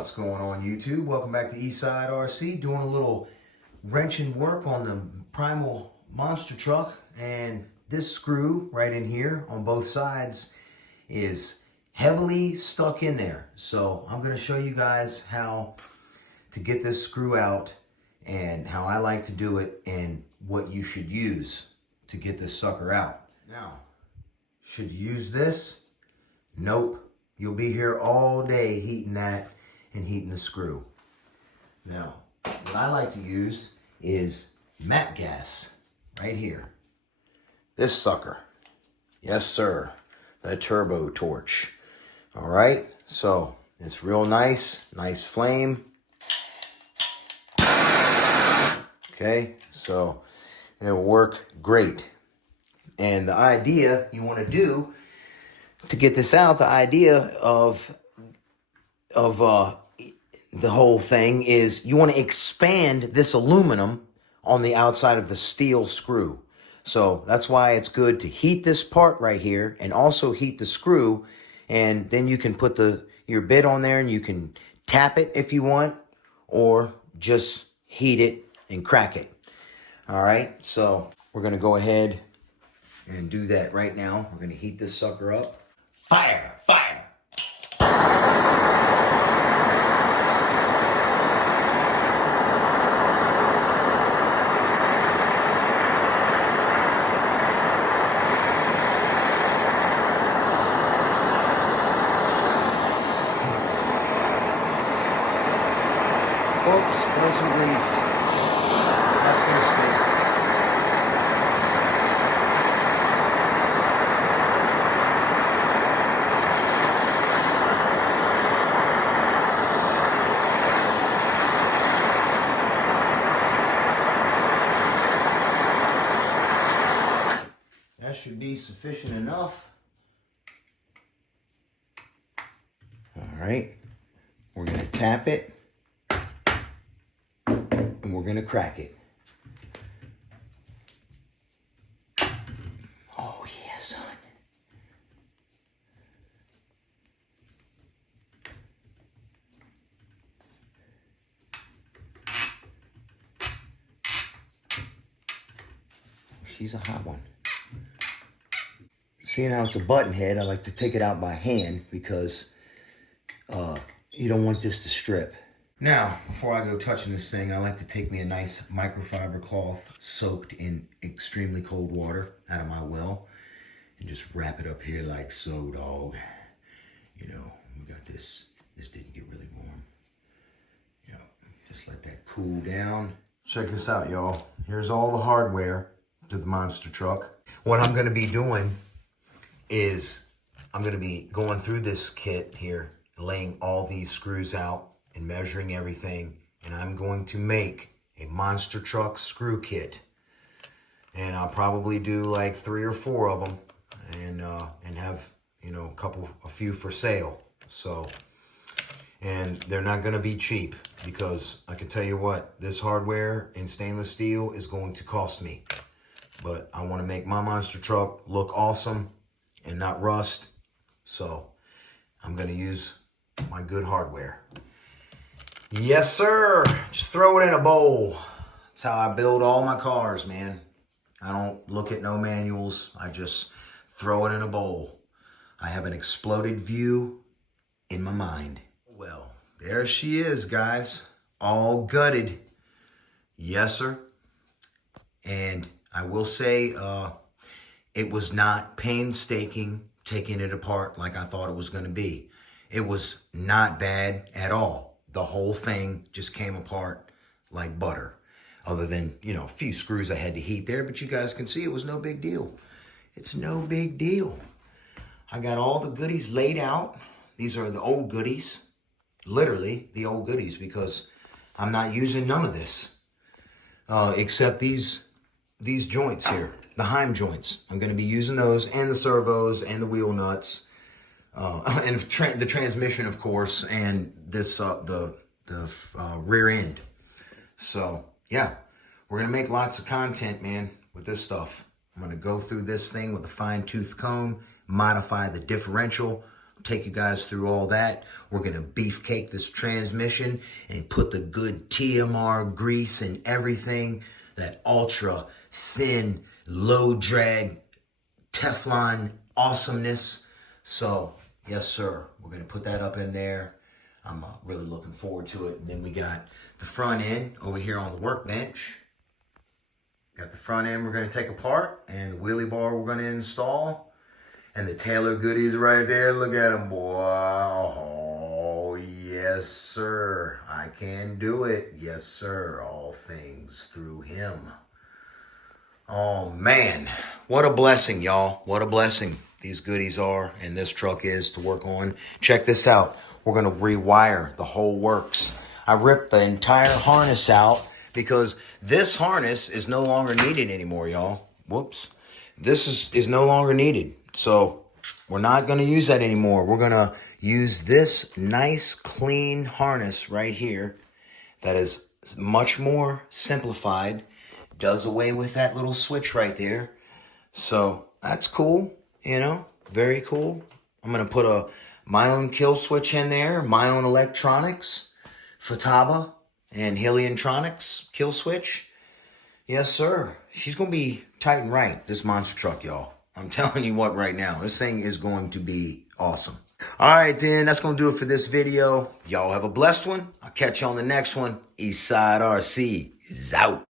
What's going on, YouTube? Welcome back to Eastside RC. Doing a little wrenching work on the Primal monster truck, and this screw right in here on both sides is heavily stuck in there. So I'm going to show you guys how to get this screw out and how I like to do it and what you should use to get this sucker out. Now, should you use this? Nope. You'll be here all day heating that and heating the screw. Now, what I like to use is map gas right here. This sucker. Yes, sir. The turbo torch. All right. So it's real nice. Nice flame. Okay. So it'll work great. And the idea you want to do to get this out, the idea of the whole thing is you want to expand this aluminum on the outside of the steel screw. So that's why it's good to heat this part right here and also heat the screw. And then you can put your bit on there and you can tap it if you want, or just heat it and crack it. All right, so we're going to go ahead and do that right now. We're going to heat this sucker up. Fire! Fire! Oops, there's some grease. That's going to stay. That should be sufficient enough. All right, we're going to tap it and we're going to crack it. Oh yeah, son. She's a hot one. Seeing how it's a button head, I like to take it out by hand because you don't want this to strip. Now, before I go touching this thing, I like to take me a nice microfiber cloth soaked in extremely cold water out of my well and just wrap it up here like so, dog. You know, we got this. This didn't get really warm. You know, just let that cool down. Check this out, y'all. Here's all the hardware to the monster truck. What I'm going to be doing is I'm going to be going through this kit here, laying all these screws out and measuring everything, and I'm going to make a monster truck screw kit, and I'll probably do like 3 or 4 of them and have, you know, a few for sale. So, and they're not going to be cheap, because I can tell you what, this hardware in stainless steel is going to cost me, but I want to make my monster truck look awesome and not rust. So I'm going to use my good hardware. Yes, sir. Just throw it in a bowl. That's how I build all my cars, man. I don't look at no manuals. I just throw it in a bowl. I have an exploded view in my mind. Well, there she is, guys. All gutted. Yes, sir. And I will say, it was not painstaking taking it apart like I thought it was going to be. It was not bad at all. The whole thing just came apart like butter. Other than, you know, a few screws I had to heat there, but you guys can see it was no big deal. It's no big deal. I got all the goodies laid out. These are the old goodies. Literally the old goodies, because I'm not using none of this. Except these joints here. The Heim joints. I'm going to be using those, and the servos, and the wheel nuts, and the transmission, of course, and this the rear end. So yeah, we're going to make lots of content, man, with this stuff. I'm going to go through this thing with a fine-tooth comb, modify the differential, take you guys through all that. We're going to beefcake this transmission and put the good TMR grease and everything, that ultra thin, low drag, Teflon awesomeness. So, yes, sir, we're going to put that up in there. I'm really looking forward to it. And then we got the front end over here on the workbench. Got the front end we're going to take apart, and the wheelie bar we're going to install. And the Taylor goodies right there. Look at them, boy. Oh, yes, sir. I can do it. Yes, sir. All things through him. Oh, man. What a blessing, y'all. What a blessing these goodies are and this truck is to work on. Check this out. We're going to rewire the whole works. I ripped the entire harness out because this harness is no longer needed anymore, y'all. Whoops. This is no longer needed. So we're not going to use that anymore. We're going to use this nice, clean harness right here that is much more simplified. Does away with that little switch right there. So that's cool, you know, very cool. I'm going to put my own kill switch in there, my own electronics, Futaba and Heliontronics kill switch. Yes, sir. She's going to be tight and right, this monster truck, y'all. I'm telling you what right now, this thing is going to be awesome. All right, then, that's going to do it for this video. Y'all have a blessed one. I'll catch you on the next one. Eastside RC is out.